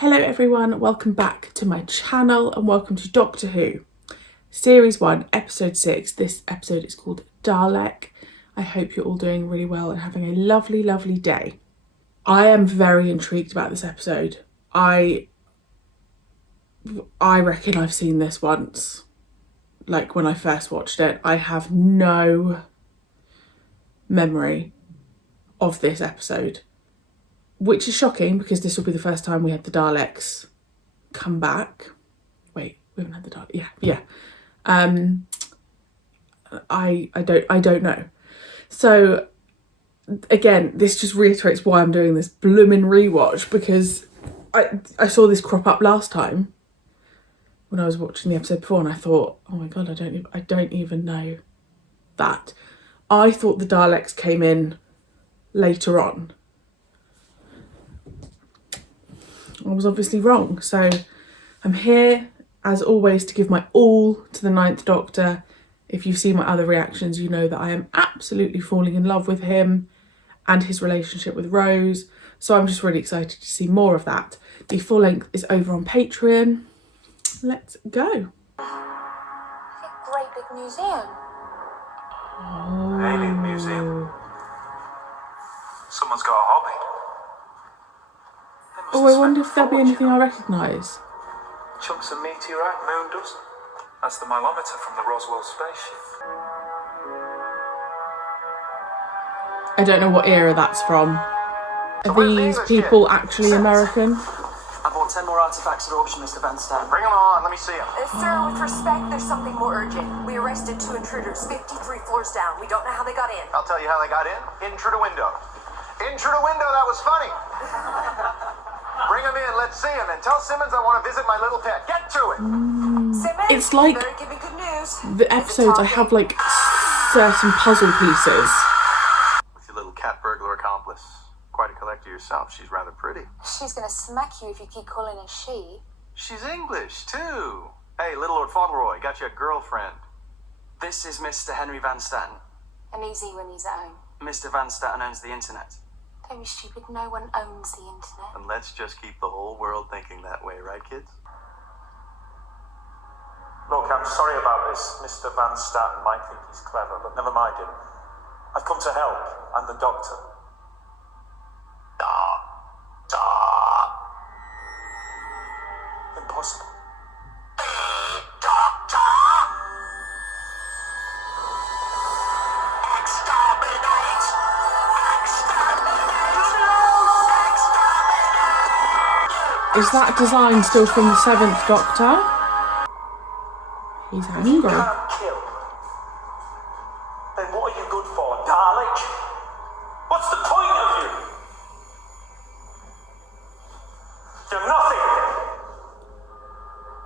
Hello everyone, welcome back to my channel and welcome to Doctor Who, Series 1, Episode 6. This episode is called Dalek. I hope you're all doing really well and having a lovely, lovely day. I am very intrigued about this episode. I reckon I've seen this once, like when I first watched it. I have no memory of this episode, which is shocking because this will be the first time we had the Daleks come back. Wait, we haven't had the Daleks. Yeah. I don't know. So again, this just reiterates why I'm doing this bloomin' rewatch, because I saw this crop up last time when I was watching the episode before, and I thought, oh my god, I don't even know that. I thought the Daleks came in later on. I was obviously wrong. So I'm here, as always, to give my all to the Ninth Doctor. If you've seen my other reactions, you know that I am absolutely falling in love with him and his relationship with Rose. So I'm just really excited to see more of that. The full length is over on Patreon. Let's go. A great big museum. Oh. Alien museum. Someone's got a hobby. Oh, I wonder if there'll be anything I recognise. Chunks of meteorite, moon dust. That's the milometer from the Roswell spaceship. I don't know what era that's from. Are these people actually American? I bought 10 more artifacts at auction, Mr. Van Stan. Bring them on, let me see them. Sir, with respect, there's something more urgent. We arrested 2 intruders, 53 floors down. We don't know how they got in. I'll tell you how they got in through the window. In through the window, that was funny. Bring them in, let's see them, and tell Simmons I want to visit my little pet. Get to it. Simmons, It's like better give me good news. the episodes I have like certain puzzle pieces. With your little cat burglar accomplice. Quite a collector yourself. She's rather pretty. She's gonna smack you if you keep calling her she. She's English, too. Hey, little Lord Fauntleroy, got you a girlfriend. This is Mr. Henry Van Staten. And easy when he's at home. Mr. Van Staten owns the internet. Don't be stupid, no one owns the internet. And let's just keep the whole world thinking that way, right, kids? Look, I'm sorry about this. Mr. Van Staten might think he's clever, but never mind him. I've come to help. I'm the doctor. Impossible. Is that design still from the 7th Doctor? He's You angry. can't kill. Then what are you good for, Dalek? What's the point of you? You're nothing.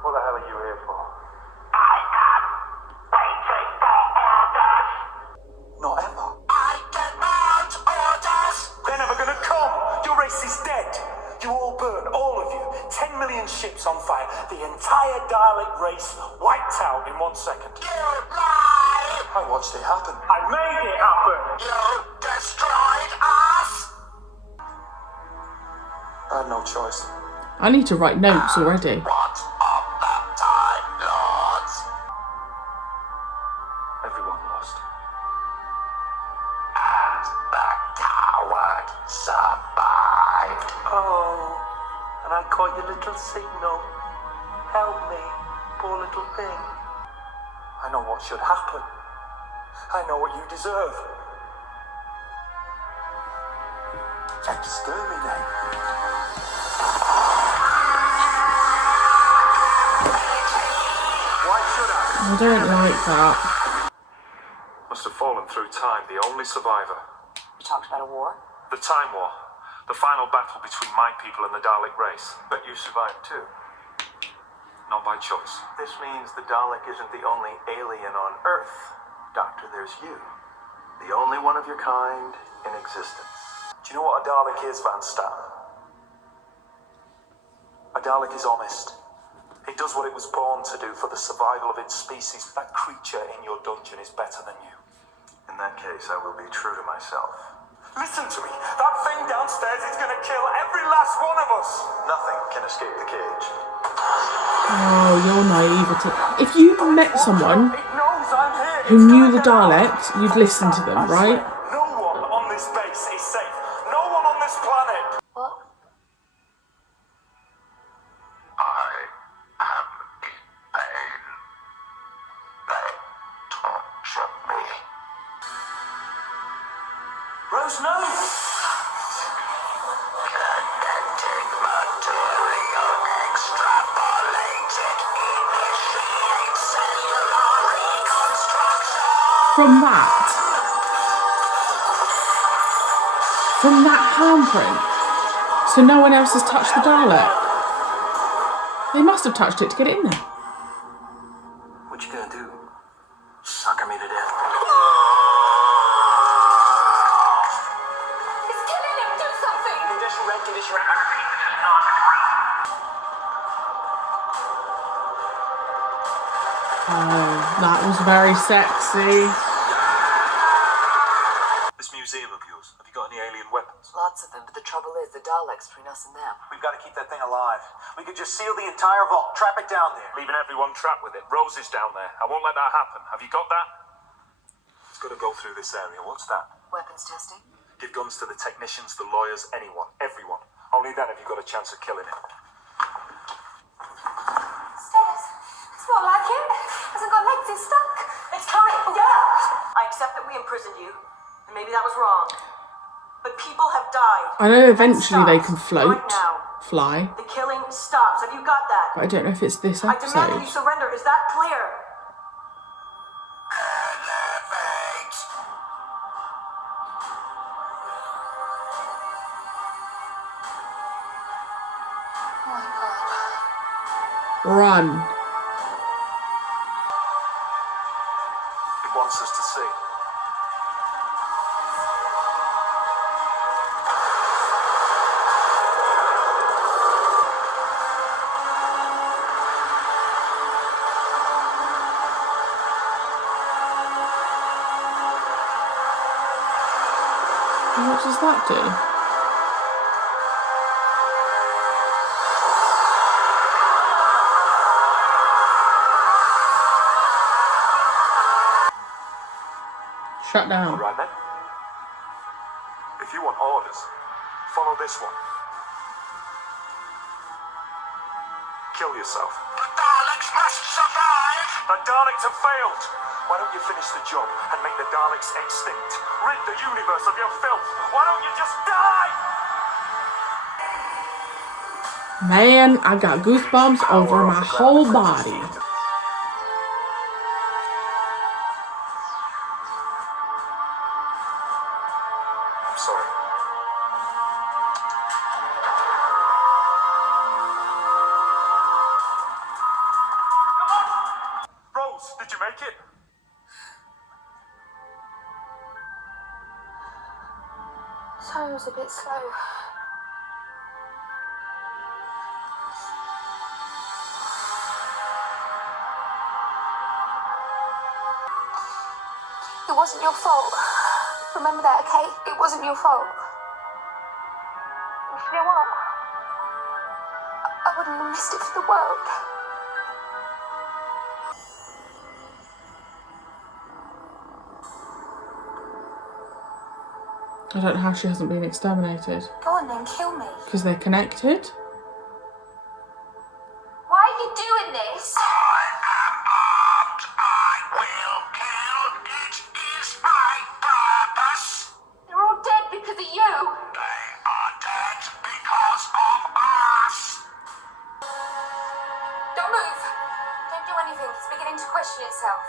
What the hell are you here for? I am waiting for orders. Not ever. I demand orders. They're never gonna come. Your race is dead. You all burn, all of you. 10 million ships on fire. The entire Dalek race wiped out in 1 second. You lie. I watched it happen. I made it happen. You destroyed us. I had no choice. I need to write notes already. What of the Time Lords? Everyone lost. And the coward survived. Oh, and I caught your little signal. Help me, poor little thing. I know what should happen. I know what you deserve. Exterminate. Why should I? I don't like that. Must have fallen through time, the only survivor. You talked about a war? The Time War. The final battle between my people and the Dalek race. But you survived too. Not by choice. This means the Dalek isn't the only alien on Earth. Doctor, there's you. The only one of your kind in existence. Do you know what a Dalek is, Van Staten? A Dalek is honest. It does what it was born to do for the survival of its species. That creature in your dungeon is better than you. In that case, I will be true to myself. Listen to me. That thing downstairs is going to kill every last one of us. Nothing can escape the cage. Oh, your naivety. If you met someone It knows I'm here. who knew the Daleks, you'd listen to them, right? No one on this base is safe. No one on this planet. What? I am in pain. They torture me. Rose, no! Connecting material extrapolated initiate cellular reconstruction. From that handprint. So no one else has touched the Dalek. They must have touched it to get it in there. What you gonna do? Sucker me to death? It's killing him! Do something! Condition red, condition red. Oh, that was very sexy. This museum of yours, have you got any alien weapons? Lots of them, but the trouble is, the Dalek's between us and them. We've got to keep that thing alive. We could just seal the entire vault, trap it down there. Leaving everyone trapped with it. Rose is down there. I won't let that happen. Have you got that? It's got to go through this area. What's that? Weapons testing? Give guns to the technicians, the lawyers, anyone. Everyone. Only then have you got a chance of killing it. Stairs. It's not like it. Hasn't got legs. It's stuck. It's coming! Yeah! I accept that we imprisoned you, and maybe that was wrong. But people have died. I know eventually they can Stops float, right now. fly, The killing stops. Have you got that? but I don't know if it's this I demand that you episode. surrender. Is that clear? Elevate. Oh my god. Run. It wants us to see. What does that do? Shut All down. right, then. If you want orders, follow this one. Kill yourself. The Daleks must survive. The Daleks have failed. Why don't you finish the job and make the Daleks extinct? Rid the universe of your filth. Why don't you just die? Man, I got goosebumps over my whole body. I'm sorry. Rose, did you make it? Sorry, it was a bit slow. It wasn't your fault. Remember that, okay? It wasn't your fault. You know what? I wouldn't have missed it for the world. I don't know how she hasn't been exterminated. Go on then, kill me. Because they're connected? Why are you doing this? I am armed. I will kill. It is my purpose. They're all dead because of you. They are dead because of us. Don't move. Don't do anything. It's beginning to question itself.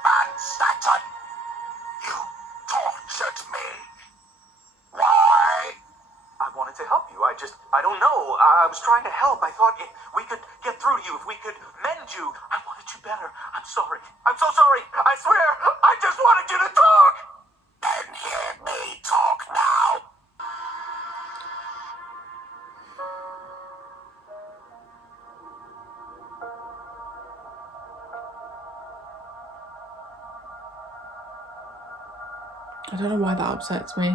Van Staten, you tortured me. Why? I wanted to help you. I don't know. I was trying to help. I thought if we could get through to you, if we could mend you. I wanted you better. I'm sorry. I'm so sorry. I swear. I just wanted you to talk. Then hear me talk now. I don't know why that upsets me.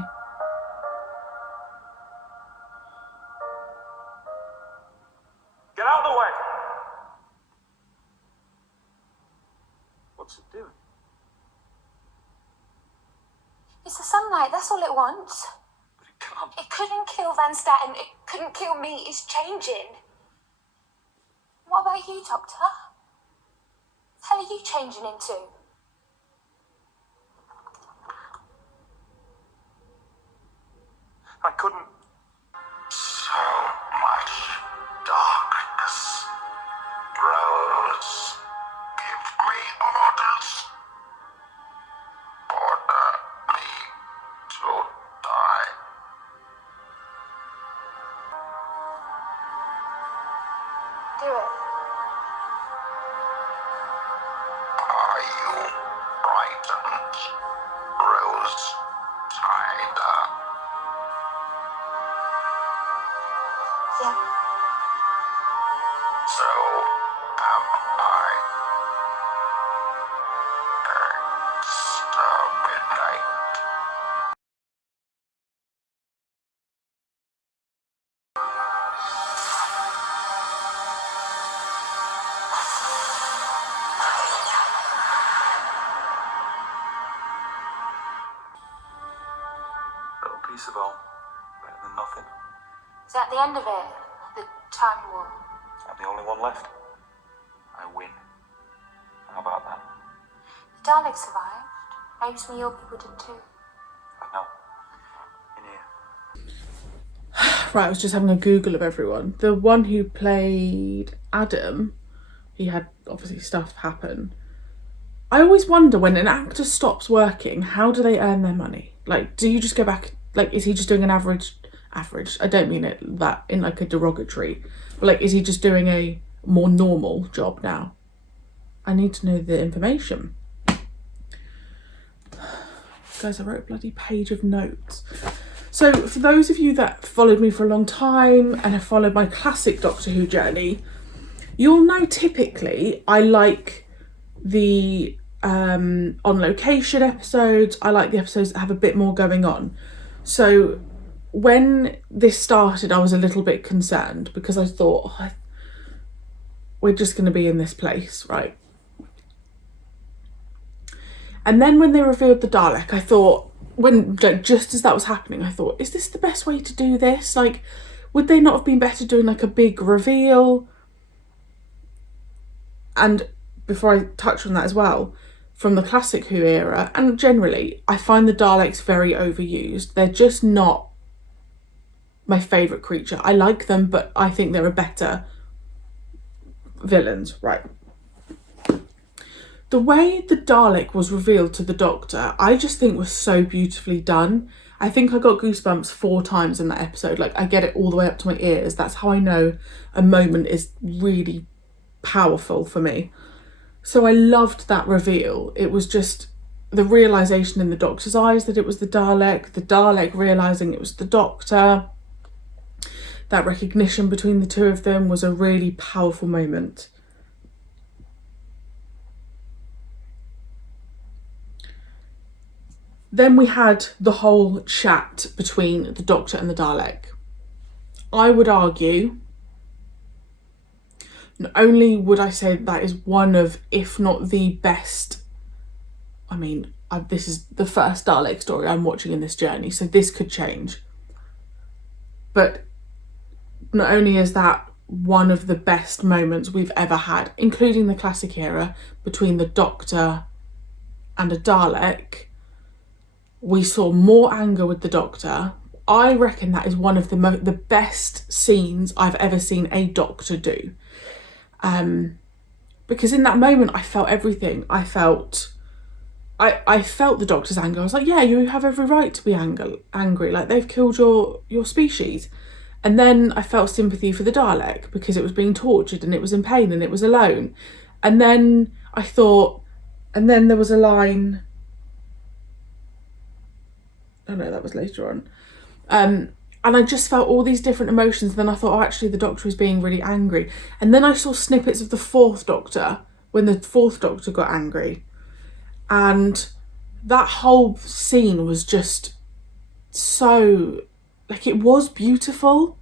Get out of the way! What's it doing? It's the sunlight, that's all it wants. But it can't. It couldn't kill Van Staten, it couldn't kill me, it's changing. What about you, Doctor? What the hell are you changing into? I couldn't. So much darkness. Rose, give me orders. Order me to die. Do it. Are you frightened, Rose Tyler? Yeah. So am I. Exterminate. Little piece of home. Better than nothing. Is that the end of it? The time war? I'm the only one left. I win. How about that? The Dalek survived. Maybe some of your people did too. I know. In here. Right, I was just having a Google of everyone. The one who played Adam, he had obviously stuff happen. I always wonder, when an actor stops working, how do they earn their money? Like, do you just go back, like, is he just doing an average, I don't mean it that in like a derogatory, but like, is he just doing a more normal job now? I need to know the information. Guys, I wrote a bloody page of notes. So for those of you that followed me for a long time and have followed my classic Doctor Who journey, you'll know typically I like the on location episodes. I like the episodes that have a bit more going on. So when this started, I was a little bit concerned because I thought, we're just going to be in this place, right? And then when they revealed the Dalek, I thought, just as that was happening, I thought, is this the best way to do this? Like, would they not have been better doing like a big reveal? And before I touch on that as well, from the classic Who era, and generally, I find the Daleks very overused. They're just not my favourite creature. I like them, but I think there are better villains, right? The way the Dalek was revealed to the Doctor, I just think was so beautifully done. I think I got goosebumps 4 times in that episode. Like, I get it all the way up to my ears. That's how I know a moment is really powerful for me. So I loved that reveal. It was just the realisation in the Doctor's eyes that it was the Dalek realising it was the Doctor. That recognition between the two of them was a really powerful moment. Then we had the whole chat between the Doctor and the Dalek. I would argue, not only would I say that is one of, if not the best, I mean, this is the first Dalek story I'm watching in this journey, so this could change. But not only is that one of the best moments we've ever had, including the classic era, between the Doctor and a Dalek, we saw more anger with the Doctor. I reckon that is one of the best scenes I've ever seen a Doctor do. Because in that moment I felt everything. I felt the Doctor's anger. I was like, yeah, you have every right to be angry. Like, they've killed your species. And then I felt sympathy for the Dalek because it was being tortured and it was in pain and it was alone. And then I thought, and then there was a line, oh no, that was later on. And I just felt all these different emotions. And then I thought, oh, actually the Doctor was being really angry. And then I saw snippets of the 4th Doctor, when the 4th Doctor got angry. And that whole scene was just so, like, it was beautiful.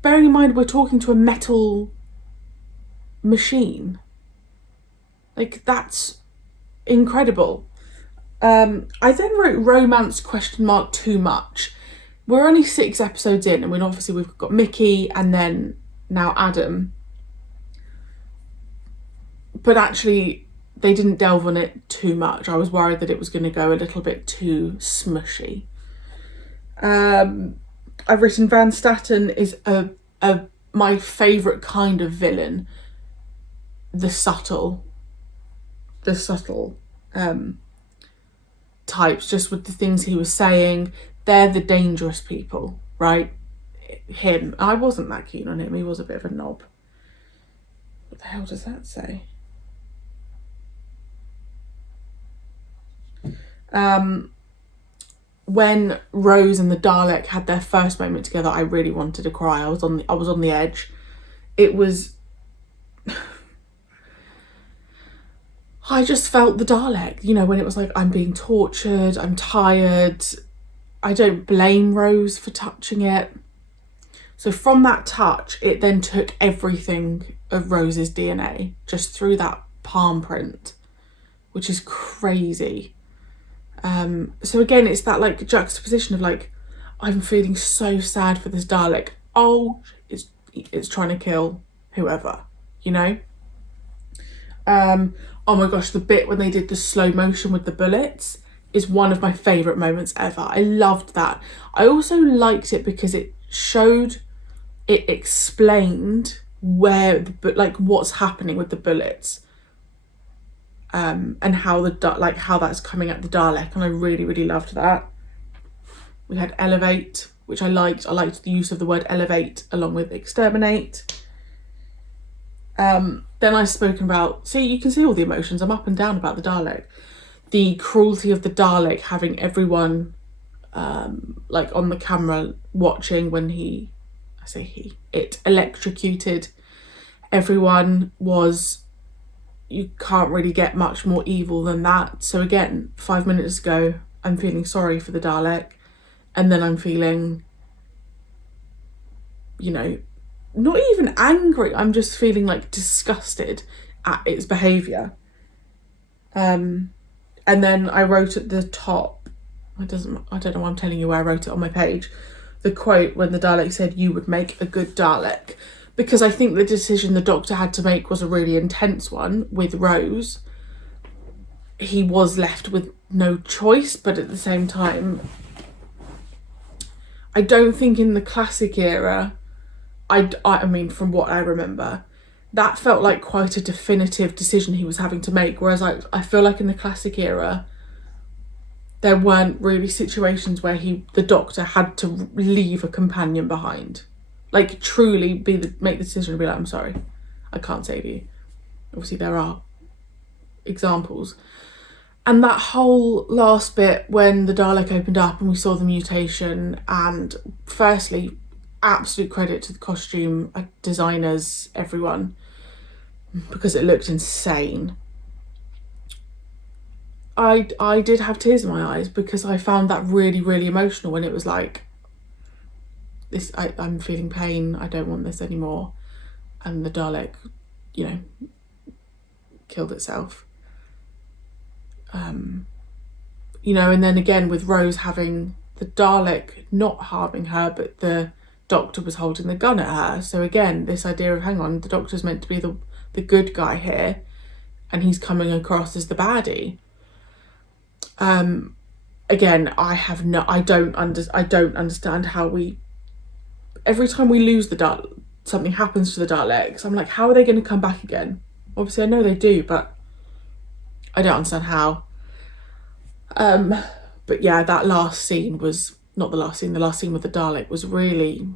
Bearing in mind we're talking to a metal machine. Like, that's incredible. I then wrote romance ? Too much. We're only 6 episodes in, and we've got Mickey and then now Adam. But actually, they didn't delve on it too much. I was worried that it was going to go a little bit too smushy. I've written Van Statten is my favourite kind of villain. The subtle types, just with the things he was saying. They're the dangerous people, right? Him. I wasn't that keen on him. He was a bit of a knob. What the hell does that say? When Rose and the Dalek had their first moment together, I really wanted to cry. I was on the edge. It was I just felt the Dalek, you know, when it was like, I'm being tortured, I'm tired. I don't blame Rose for touching it. So from that touch, it then took everything of Rose's DNA just through that palm print, which is crazy. So again, it's that like juxtaposition of like, I'm feeling so sad for this Dalek. Oh, it's trying to kill whoever, you know? Oh my gosh, the bit when they did the slow motion with the bullets is one of my favourite moments ever. I loved that. I also liked it because it explained what's happening with the bullets. And how how that's coming at the Dalek, and I really, really loved that. We had elevate, which I liked. I liked the use of the word elevate along with exterminate. Then I've spoken about, see, you can see all the emotions. I'm up and down about the Dalek. The cruelty of the Dalek, having everyone like on the camera watching when it electrocuted everyone. You can't really get much more evil than that. So again, 5 minutes ago, I'm feeling sorry for the Dalek, and then I'm feeling, you know, not even angry. I'm just feeling like disgusted at its behaviour. And then I wrote at the top, I don't know why I'm telling you where I wrote it on my page, the quote when the Dalek said, "You would make a good Dalek." Because I think the decision the Doctor had to make was a really intense one with Rose. He was left with no choice, but at the same time, I don't think in the classic era, I mean, from what I remember, that felt like quite a definitive decision he was having to make. Whereas I feel like in the classic era, there weren't really situations where the Doctor had to leave a companion behind. Like, truly make the decision and be like, I'm sorry, I can't save you. Obviously, there are examples. And that whole last bit when the Dalek opened up and we saw the mutation, and firstly, absolute credit to the costume designers, everyone, because it looked insane. I did have tears in my eyes because I found that really, really emotional when it was like, I'm feeling pain, I don't want this anymore. And the Dalek, you know, killed itself. You know, and then again with Rose having the Dalek not harming her, but the Doctor was holding the gun at her. So again, this idea of, hang on, the Doctor's meant to be the good guy here, and he's coming across as the baddie. Again, I don't understand how every time we lose the Dalek, something happens to the Daleks. I'm like, how are they going to come back again? Obviously, I know they do, but I don't understand how. But yeah, that last scene was not the last scene. The last scene with the Dalek was really,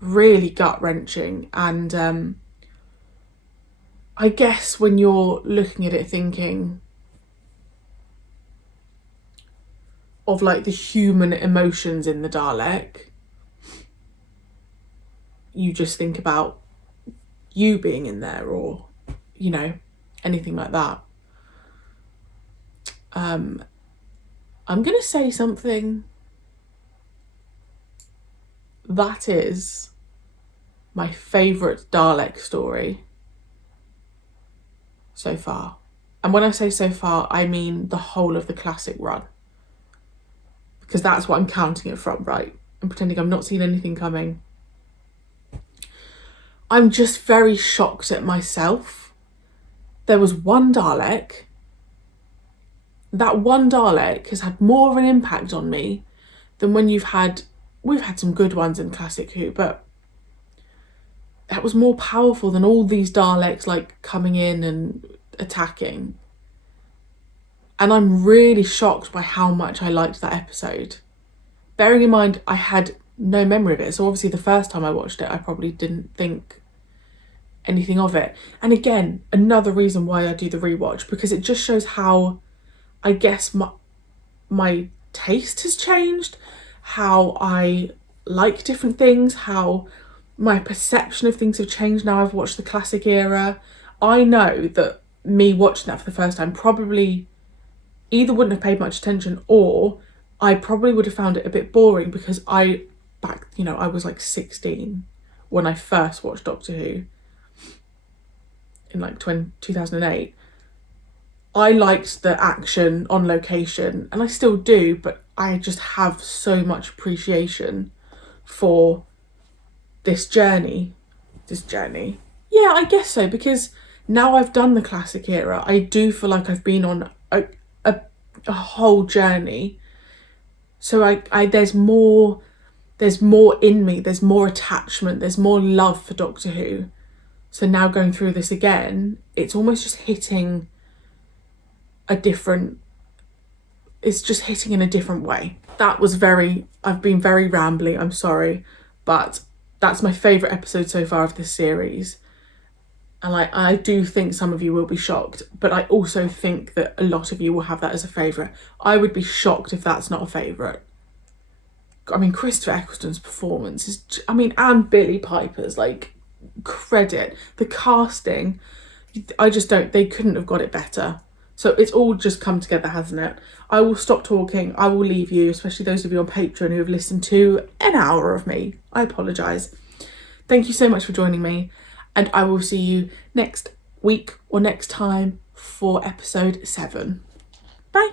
really gut-wrenching. And I guess when you're looking at it thinking of like the human emotions in the Dalek, you just think about you being in there, or, you know, anything like that. I'm going to say something that is my favourite Dalek story so far. And when I say so far, I mean the whole of the classic run. Because that's what I'm counting it from, right? I'm pretending I'm not seeing anything coming. I'm just very shocked at myself. There was one Dalek. That one Dalek has had more of an impact on me than when we've had some good ones in Classic Who, but that was more powerful than all these Daleks like coming in and attacking. And I'm really shocked by how much I liked that episode. Bearing in mind, I had no memory of it. So obviously the first time I watched it, I probably didn't think anything of it. And again, another reason why I do the rewatch, because it just shows how, I guess, my taste has changed, how I like different things, how my perception of things have changed now I've watched the classic era. I know that me watching that for the first time probably either wouldn't have paid much attention, or I probably would have found it a bit boring, because I was like 16 when I first watched Doctor Who in like 2008. I liked the action on location, and I still do, but I just have so much appreciation for this journey. Yeah, I guess so, because now I've done the classic era, I do feel like I've been on a whole journey. So I there's more in me, there's more attachment, there's more love for Doctor Who. So now going through this again, it's almost just hitting it's just hitting in a different way. I've been very rambly, I'm sorry, but that's my favourite episode so far of this series. And I do think some of you will be shocked, but I also think that a lot of you will have that as a favourite. I would be shocked if that's not a favourite. I mean, Christopher Eccleston's performance is, and Billie Piper's, like, credit. The casting, they couldn't have got it better. So it's all just come together, hasn't it? I will stop talking. I will leave you, especially those of you on Patreon who have listened to an hour of me. I apologise. Thank you so much for joining me, and I will see you next week or next time for episode 7. Bye.